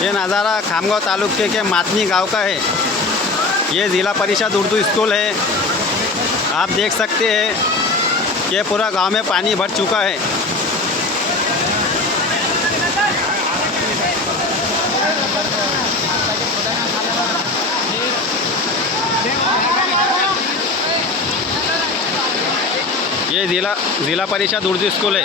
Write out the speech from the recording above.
ये नज़ारा खामगांव तालुके के मातनी गांव का है। ये ज़िला परिषद उर्दू स्कूल है। आप देख सकते हैं कि पूरा गांव में पानी भर चुका है। ये ज़िला परिषद उर्दू स्कूल है।